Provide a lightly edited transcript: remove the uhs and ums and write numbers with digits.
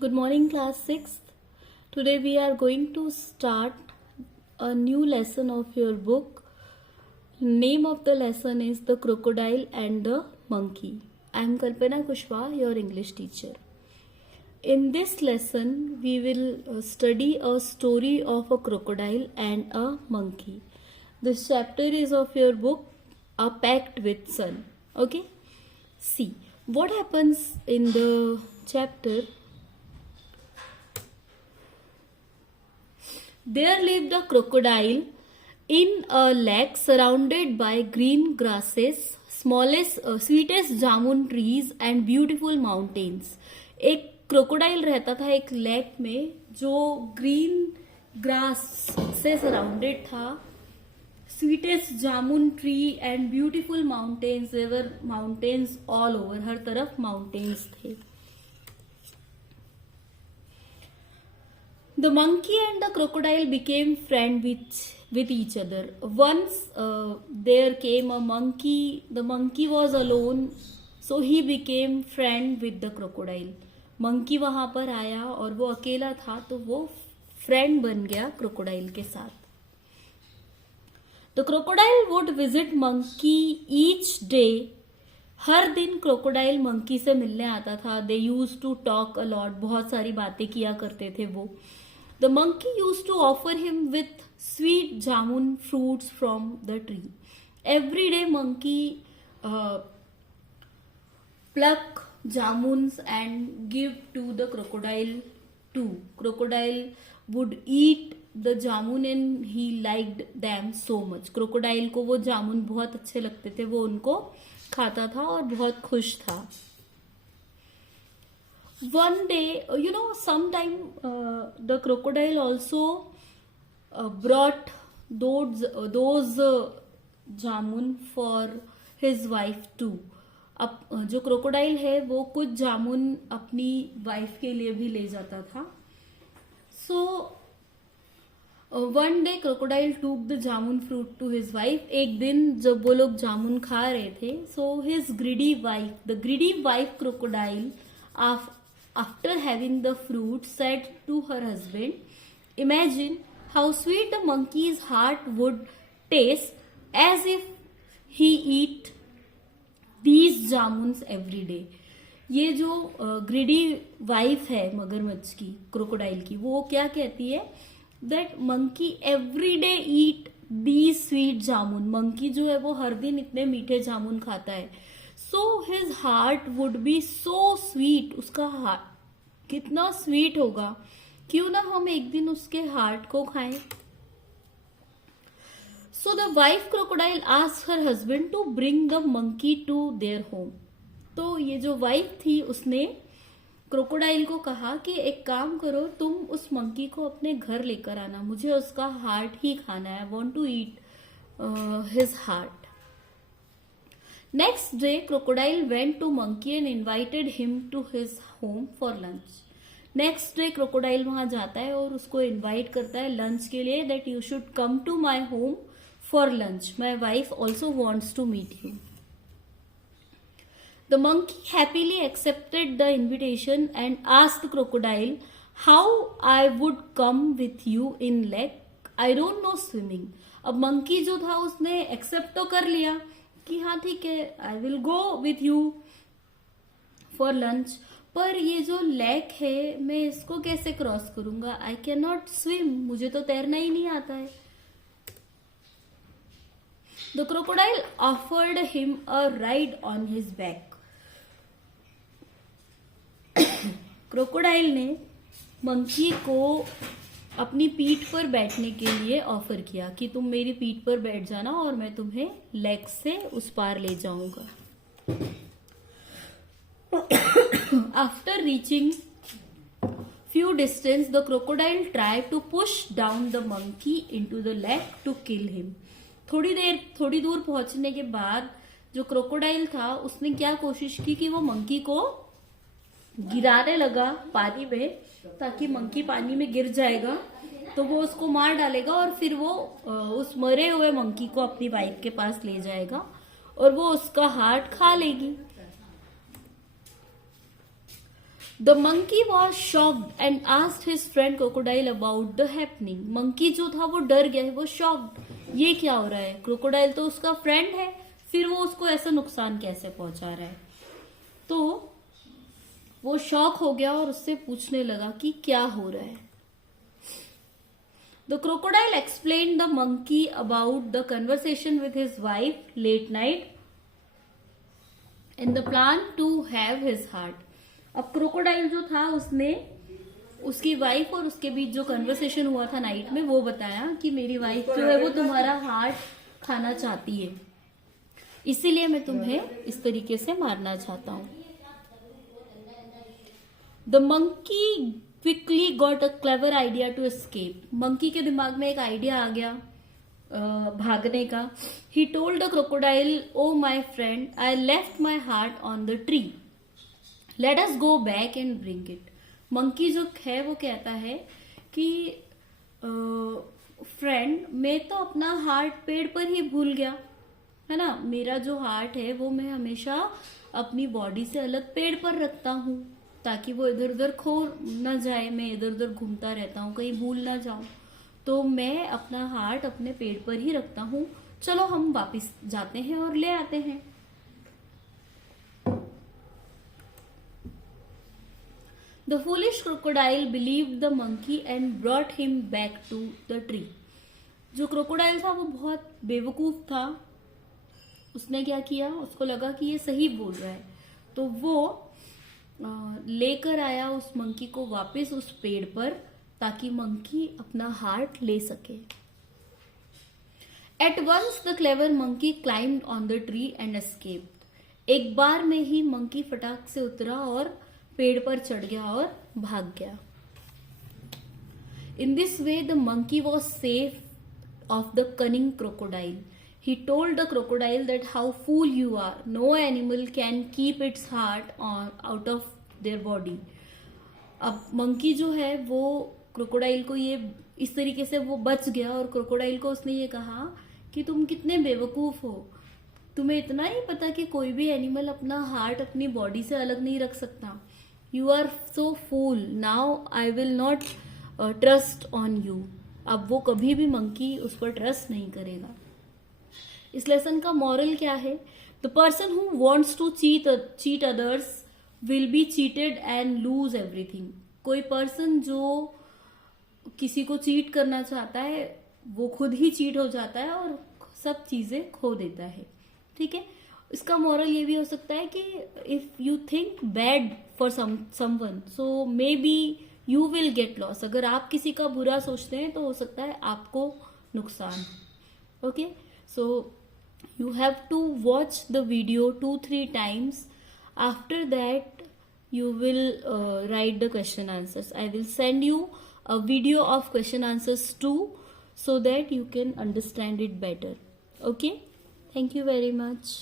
Good morning, class 6th. Today we are going to start a new lesson of your book. Name of the lesson is The Crocodile and the Monkey. I am Kalpana Kushwaha, your English teacher. In this lesson, we will study a story of a crocodile and a monkey. This chapter is of your book, A Pact with Sun. Okay? See, what happens in the chapter? There lived a crocodile in a lake surrounded by green grasses, sweetest jamun trees and beautiful mountains. एक crocodile रहता था एक lake में जो green grass से surrounded था. Sweetest jamun tree and beautiful mountains. There mountains all over, हर तरफ माउंटेन्स थे. The monkey and the crocodile became friends with each other. Once there came a monkey. The monkey was alone, so he became friend with the crocodile. Monkey वहां पर आया और वो अकेला था तो वो फ्रेंड बन गया क्रोकोडाइल के साथ. The crocodile would visit monkey each day. हर दिन क्रोकोडाइल मंकी से मिलने आता था. They used to talk a lot. बहुत सारी बातें किया करते थे वो. The monkey used to offer him with sweet jamun fruits from the tree. Every day monkey pluck jamuns and give to the crocodile too. Crocodile would eat the jamun and he liked them so much. Crocodile को वो जामुन बहुत अच्छे लगते थे, वो उनको खाता था और बहुत खुश था. One day, sometime the crocodile also brought those jamun for his wife too. अब जो क्रोकोडाइल है वो कुछ जामुन अपनी वाइफ के लिए भी ले जाता था. So one day crocodile took the jamun fruit to his wife. एक दिन जब वो लोग जामुन खा रहे थे, so his the greedy wife crocodile, after having the fruit, said to her husband, "Imagine how sweet the monkey's heart would taste as if he eat these jamuns every day." ये जो ग्रीडी वाइफ है मगरमच्छ की, crocodile की, वो क्या कहती है? That monkey every day eat these sweet jamun. Monkey जो है वो हर दिन इतने मीठे जामुन खाता है. So his heart would be so sweet. उसका हार्ट कितना स्वीट होगा, क्यों ना हम एक दिन उसके हार्ट को खाएं. So the wife crocodile asked her husband to bring the monkey to their home. तो ये जो वाइफ थी उसने क्रोकोडाइल को कहा कि एक काम करो, तुम उस मंकी को अपने घर लेकर आना, मुझे उसका हार्ट ही खाना है. I want to eat his heart. Next day, crocodile went to monkey and invited him to his home for lunch. Next day, crocodile वहां जाता है और उसको invite करता है lunch के लिए, that you should come to my home for lunch. My wife also wants to meet you. The monkey happily accepted the invitation and asked the crocodile how I would come with you in lake. I don't know swimming. अब monkey जो था उसने accept तो कर लिया कि हाँ ठीक है, I will go with you for lunch, पर ये जो लेक है मैं इसको कैसे क्रॉस करूंगा? आई कैन नॉट स्विम, मुझे तो तैरना ही नहीं आता है. The crocodile offered him a ride on his back. Crocodile ने मंकी को अपनी पीठ पर बैठने के लिए ऑफर किया कि तुम मेरी पीठ पर बैठ जाना और मैं तुम्हें लेग से उस पार ले जाऊंगा. After reaching few distance, the crocodile tried to push down the monkey into the lake to kill him. थोड़ी दूर पहुंचने के बाद जो क्रोकोडाइल था उसने क्या कोशिश की कि वो मंकी को गिराने लगा पानी में, ताकि मंकी पानी में गिर जाएगा तो वो उसको मार डालेगा और फिर वो उस मरे हुए मंकी को अपनी वाइफ के पास ले जाएगा और वो उसका हार्ट खा लेगी. The monkey was shocked and asked his friend crocodile about the happening. Monkey जो था वो डर गया है, वो शॉक्ड, ये क्या हो रहा है, क्रोकोडाइल तो उसका फ्रेंड है, फिर वो उसको ऐसा नुकसान कैसे पहुंचा रहा है. तो वो शॉक हो गया और उससे पूछने लगा कि क्या हो रहा है. The crocodile explain the monkey about the conversation with his wife late night and the plan to have his heart. अब क्रोकोडाइल जो था उसने उसकी वाइफ और उसके बीच जो कन्वर्सेशन हुआ था नाइट में वो बताया कि मेरी वाइफ जो है वो तुम्हारा हार्ट खाना चाहती है, इसीलिए मैं तुम्हें इस तरीके से मारना चाहता हूं. The monkey quickly got a clever idea to escape. Monkey के दिमाग में एक आइडिया आ गया भागने का. He told the crocodile, oh my friend, I left my heart on the tree, let us go back and bring it. Monkey जो है वो कहता है कि फ्रेंड, मैं तो अपना हार्ट पेड़ पर ही भूल गया है ना. मेरा जो हार्ट है वो मैं हमेशा अपनी बॉडी से अलग पेड़ पर रखता हूं ताकि वो इधर उधर खो न जाए. मैं इधर उधर घूमता रहता हूँ, कहीं भूल ना जाऊं, तो मैं अपना हार्ट अपने पेड़ पर ही रखता हूँ. चलो हम वापस जाते हैं और ले आते हैं. The foolish crocodile believed the monkey and brought him back to the tree. जो क्रोकोडाइल था वो बहुत बेवकूफ था. उसने क्या किया, उसको लगा कि ये सही बोल रहा है, तो वो लेकर आया उस मंकी को वापस उस पेड़ पर ताकि मंकी अपना हार्ट ले सके. At once the clever monkey climbed on the tree and escaped. एक बार में ही मंकी फटाक से उतरा और पेड़ पर चढ़ गया और भाग गया. In this way the monkey was safe of the cunning crocodile. He told the crocodile that how fool you are. No animal can keep its heart out of their body. अब मंकी जो है वो crocodile को ये इस तरीके से वो बच गया और क्रोकोडाइल को उसने ये कहा कि तुम कितने बेवकूफ हो, तुम्हें इतना ही पता कि कोई भी एनिमल अपना हार्ट अपनी बॉडी से अलग नहीं रख सकता. You are so fool, now I will not trust on you. अब वो कभी भी मंकी उस पर ट्रस्ट नहीं करेगा. इस लेसन का मॉरल क्या है? The person who wants to cheat others will be cheated and lose everything. कोई पर्सन जो किसी को चीट करना चाहता है वो खुद ही चीट हो जाता है और सब चीजें खो देता है. ठीक है. इसका मॉरल ये भी हो सकता है कि if you think bad for someone so may be you will get loss. अगर आप किसी का बुरा सोचते हैं तो हो सकता है आपको नुकसान. Okay, so you have to watch the video 2-3 times. After that you will write the question answers. I will send you a video of question answers too so that you can understand it better. Okay, thank you very much.